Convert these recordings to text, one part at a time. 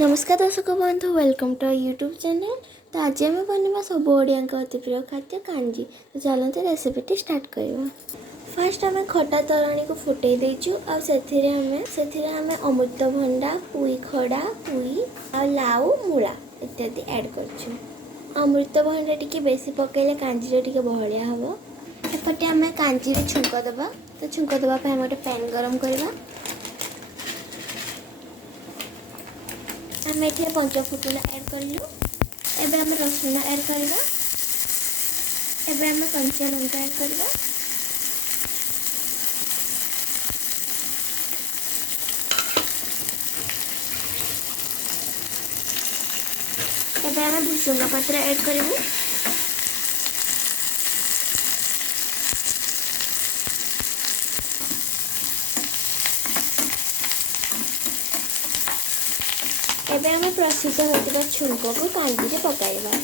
नमस्कार दर्शक बंधु वेलकम टू यूट्यूब चैनल। तो आज आम बनवा सब ओडिया अति प्रिय खाद्य कांजी। तो चलते रेसिपीटी स्टार्ट करवा। फास्ट आम खटा तोराणी को फुटे देचु आ अमृतभंडा पुई खड़ा पुई आ लाउ मूला इत्यादि ऐड कर। अमृतभंडा टी बेसी पकड़े कांजी टे बहलिया हम। एपटे आम कांजी छुंक दबा। तो छुंक दवाई गोटे पैन गरम करवा। आम ये पंचफुटन ऐड करूँ। एबे आम रसुण ऐड करवा। एबे आम कंचा लंका ऐड करवा। एबे आम भुसुंगा पत्र ऐड करूँ। एबे आम प्रस्तुत होता छुंक को कांजी पकाइबा।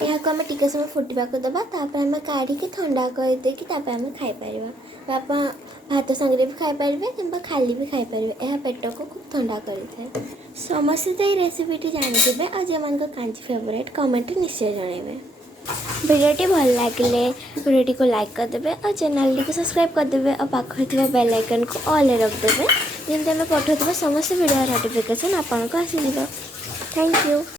यहाँ आम टिके समय फुटा दबा। आम काढ़ी ठंडा करदे आम खाईपर। आप भात संगे भी खाईपर कि खाली भी खाईपर। यह पेट को खूब ठंडा करें। समस्ते तो ये रेसिपीटी जानते हैं। आज कांजी फेवरेट कमेंट निश्चय जनइबे। वीडियोटी भल लगे वीडियोटी को लाइक करदे और चैनल को सब्सक्राइब करदे और पाखे बेल आइकन को ऑल रखदे। जमी आम पठाऊ समस्त वीडियो नोटिफिकेशन आपको आसीज। Thank you.